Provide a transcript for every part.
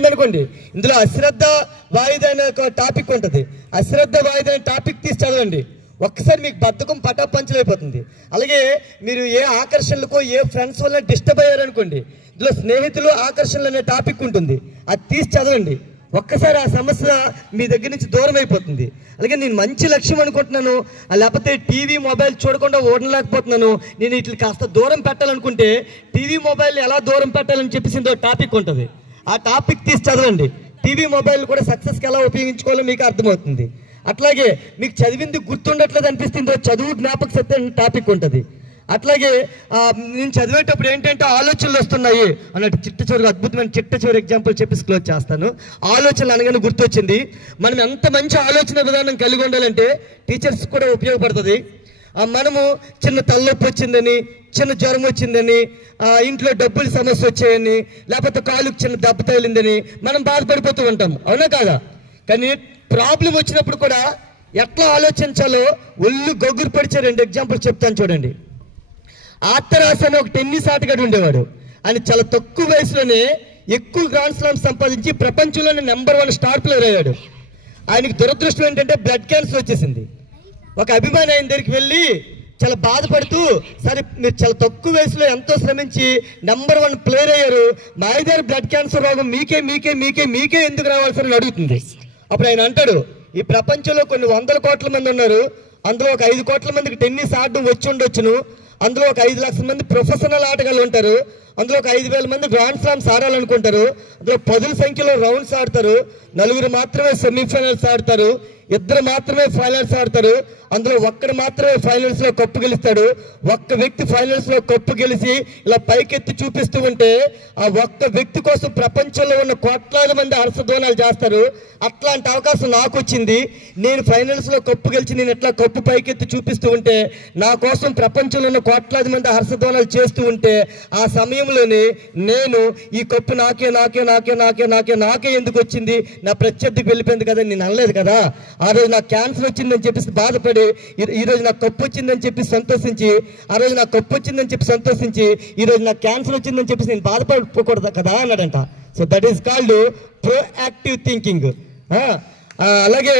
వచ్చింది అనుకోండి, ఇందులో అశ్రద్ధ వాయిదా అనే ఒక టాపిక్ ఉంటుంది. అశ్రద్ధ వాయిదా అనే టాపిక్ తీసి చదవండి, ఒక్కసారి మీకు బద్ధకం పటాపంచలైపోతుంది. అలాగే మీరు ఏ ఆకర్షణలకో ఏ ఫ్రెండ్స్ వల్ల డిస్టర్బ్ అయ్యారనుకోండి, ఇందులో స్నేహితులు ఆకర్షణలు అనే టాపిక్ ఉంటుంది, అది తీసి చదవండి, ఒక్కసారి ఆ సమస్య మీ దగ్గర నుంచి దూరం అయిపోతుంది. అలాగే నేను మంచి లక్ష్యం అనుకుంటున్నాను, లేకపోతే టీవీ మొబైల్ చూడకుండా ఓడలేకపోతున్నాను, నేను వీటిని కాస్త దూరం పెట్టాలనుకుంటే టీవీ మొబైల్ ఎలా దూరం పెట్టాలని చెప్పేసి టాపిక్ ఉంటుంది, ఆ టాపిక్ తీసి చదవండి. టీవీ మొబైల్ కూడా సక్సెస్కి ఎలా ఉపయోగించుకోవాలో మీకు అర్థమవుతుంది. అట్లాగే మీకు చదివింది గుర్తుండట్లేదు అనిపిస్తుందో చదువు జ్ఞాపక శక్తి టాపిక్ ఉంటుంది. అట్లాగే నేను చదివేటప్పుడు ఏంటంటే ఆలోచనలు వస్తున్నాయి అన్నట్టు చిట్ట చివరి అద్భుతమైన చిట్ట చివరి ఎగ్జాంపుల్ చెప్పి క్లోజ్ చేస్తాను. ఆలోచనలు అనగానే గుర్తొచ్చింది, మనం ఎంత మంచి ఆలోచన విధానం కలిగి ఉండాలంటే టీచర్స్ కూడా ఉపయోగపడుతుంది. మనము చిన్న తలనొప్పి వచ్చిందని, చిన్న జ్వరం వచ్చిందని, ఇంట్లో డబ్బుల సమస్య వచ్చాయని, లేకపోతే కాలుకు చిన్న దెబ్బ తగిలిందని మనం బాధపడిపోతూ ఉంటాం, అవునా కాదా? కానీ ప్రాబ్లం వచ్చినప్పుడు కూడా ఎట్లా ఆలోచించాలో ఒళ్ళు గొగ్గురు పడిచే 2 ఎగ్జాంపుల్స్ చెప్తాను చూడండి. ఆర్థరాస్ అని ఒక టెన్నిస్ ఆటగాడు ఉండేవాడు. ఆయన చాలా తక్కువ వయసులోనే ఎక్కువ గ్రాండ్ స్లామ్స్ సంపాదించి ప్రపంచంలోనే నెంబర్ 1 స్టార్ ప్లేయర్ అయ్యాడు. ఆయనకి దురదృష్టం ఏంటంటే బ్లడ్ క్యాన్సర్ వచ్చేసింది. ఒక అభిమాని ఆయన దగ్గరికి వెళ్ళి చాలా బాధపడుతూ, సరే మీరు చాలా తక్కువ వయసులో ఎంతో శ్రమించి నెంబర్ 1 ప్లేయర్ అయ్యారు, మా దగ్గర బ్లడ్ క్యాన్సర్ రోగం మీకే మీకే మీకే మీకే ఎందుకు రావాల్సిన అడుగుతుంది. అప్పుడు ఆయన అంటాడు, ఈ ప్రపంచంలో కొన్ని 100 కోట్ల మంది ఉన్నారు, అందులో ఒక 5 కోట్ల మందికి టెన్నిస్ ఆడడం వచ్చి ఉండొచ్చును, అందులో ఒక 5 లక్షల మంది ప్రొఫెషనల్ ఆటగాళ్ళు ఉంటారు, అందులో ఒక 5,000 మంది గ్రాండ్ స్లామ్స్ ఆడాలనుకుంటారు, అందులో 10 సంఖ్యలో రౌండ్స్ ఆడతారు, 4 మాత్రమే సెమీఫైనల్స్ ఆడతారు, 2 మాత్రమే ఫైనల్స్ ఆడతారు, అందులో 1 మాత్రమే ఫైనల్స్ లో కప్పు గెలుస్తాడు. ఒక్క వ్యక్తి ఫైనల్స్ లో కప్పు గెలిచి ఇలా పైకెత్తి చూపిస్తూ ఉంటే ఆ ఒక్క వ్యక్తి కోసం ప్రపంచంలో ఉన్న కోట్లాది మంది హర్షధ్వానాలు చేస్తారు. అట్లాంటి అవకాశం నాకు వచ్చింది. నేను ఫైనల్స్ లో కప్పు గెలిచి నేను ఎట్లా కప్పు పైకెత్తి చూపిస్తూ ఉంటే నా కోసం ప్రపంచంలో ఉన్న కోట్లాది మంది హర్షధ్వానాలు చేస్తూ ఉంటే ఆ సమయంలోనే నేను ఈ కప్పు నాకే నాకే నాకే నాకే నాకే నాకే ఎందుకు వచ్చింది, నా ప్రత్యర్థికి వెళ్ళిపోయింది కదా, నేను అనలేదు కదా. ఆ రోజు నాకు క్యాన్సర్ వచ్చిందని చెప్పేసి బాధపడి, ఈ రోజు నాకు కప్పు వచ్చిందని చెప్పి సంతోషించి, ఆ రోజు నాకు కప్పు వచ్చిందని చెప్పి సంతోషించి, ఈ రోజు నాకు క్యాన్సర్ వచ్చిందని చెప్పేసి నేను బాధపడకూడదు కదా అన్నాడంట. So that is called proactive thinking. అలాగే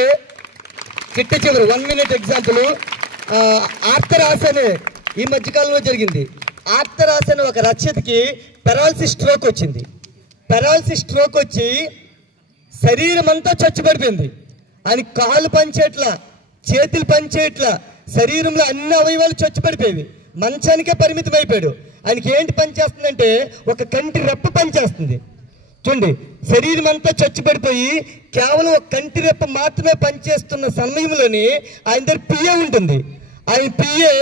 చిట్ట చివరి 1 మినిట్ ఎగ్జాంపుల్, ఆర్థరాస్ అనే ఈ మధ్యకాలంలో జరిగింది. ఆర్థరాస్ అనే ఒక రచయితకి పెరాలసిస్ స్ట్రోక్ వచ్చింది. పెరాలసిస్ స్ట్రోక్ వచ్చి శరీరం అంతా చచ్చుబడిపోయింది. ఆయన కాళ్ళు పనిచేయట్లా, చేతులు పనిచేయట్లా, శరీరంలో అన్ని అవయవాలు చచ్చుపడిపోయేవి, మంచానికే పరిమితం అయిపోయాడు. ఆయనకి ఏంటి పని చేస్తుందంటే ఒక కంటి రెప్ప పని చేస్తుంది. చూడండి, శరీరం అంతా చచ్చుపడిపోయి కేవలం ఒక కంటి రెప్ప మాత్రమే పనిచేస్తున్న సమయంలోని ఆయన దగ్గర పిఏ ఉంటుంది. ఆయన పిఏ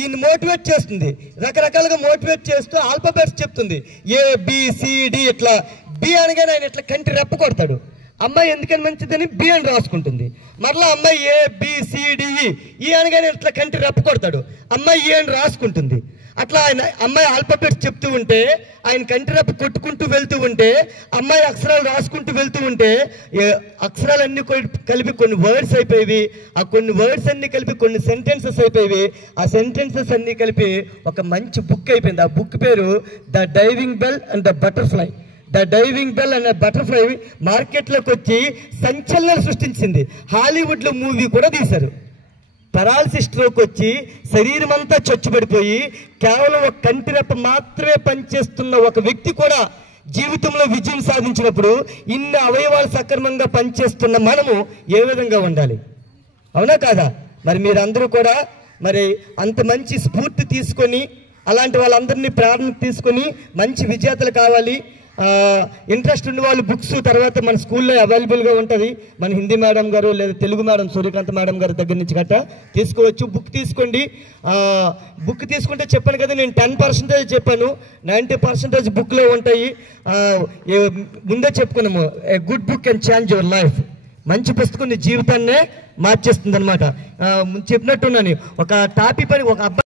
ఈయన మోటివేట్ చేస్తుంది, రకరకాలుగా మోటివేట్ చేస్తూ ఆల్ఫాబెట్స్ చెప్తుంది, ABCD ఇట్లా. బి అనగానే ఆయన ఇట్లా కంటి రెప్ప కొడతాడు. అమ్మాయి ఎందుకని మంచిదని బి అని రాసుకుంటుంది. మరలా అమ్మాయి ABCDE అనగానే ఇట్లా కంటి రెప్ప కొడతాడు, అమ్మాయి ఏ అని రాసుకుంటుంది. అట్లా ఆయన అమ్మాయి ఆల్ఫాబెట్స్ చెప్తూ ఉంటే ఆయన కంటి రెప్ప కొట్టుకుంటూ వెళ్తూ ఉంటే అమ్మాయి అక్షరాలు రాసుకుంటూ వెళ్తూ ఉంటే అక్షరాలన్నీ కలిపి కొన్ని వర్డ్స్ అయిపోయేవి, ఆ కొన్ని వర్డ్స్ అన్ని కలిపి కొన్ని సెంటెన్సెస్ అయిపోయేవి, ఆ సెంటెన్సెస్ అన్ని కలిపి ఒక మంచి బుక్ అయిపోయింది. ఆ బుక్ పేరు the diving bell and the butterfly. The diving bell అనే బటర్ఫ్లై మార్కెట్లోకి వచ్చి సంచలనం సృష్టించింది. హాలీవుడ్లో మూవీ కూడా తీశారు. పెరాలసిస్ స్ట్రోక్ వచ్చి శరీరం అంతా చచ్చుబడిపోయి కేవలం ఒక కంటి రెప్ప మాత్రమే పనిచేస్తున్న ఒక వ్యక్తి కూడా జీవితంలో విజయం సాధించినప్పుడు ఇన్ని అవయవాలు సక్రమంగా పనిచేస్తున్న మనము ఏ విధంగా ఉండాలి, అవునా కాదా? మరి మీరందరూ కూడా మరి అంత మంచి స్ఫూర్తి తీసుకొని అలాంటి వాళ్ళందరినీ ప్రేరణ తీసుకొని మంచి విజేతలు కావాలి. ఇంట్రెస్ట్ ఉన్న వాళ్ళు బుక్స్ తర్వాత మన స్కూల్లో అవైలబుల్గా ఉంటుంది. మన హిందీ మేడం గారు లేదా తెలుగు మేడం సూర్యకాంత్ మేడం గారి దగ్గర నుంచి గట్రా తీసుకోవచ్చు. బుక్ తీసుకోండి. బుక్ తీసుకుంటే చెప్పాను కదా, నేను 10% చెప్పాను, 90% బుక్లో ఉంటాయి. ముందే చెప్పుకున్నాము, a good book can change your life. మంచి పుస్తకం నీ జీవితాన్నే మార్చేస్తుంది అనమాట. చెప్పినట్టున్నాను, ఒక టాపిక్ పని ఒక అబ్బాయి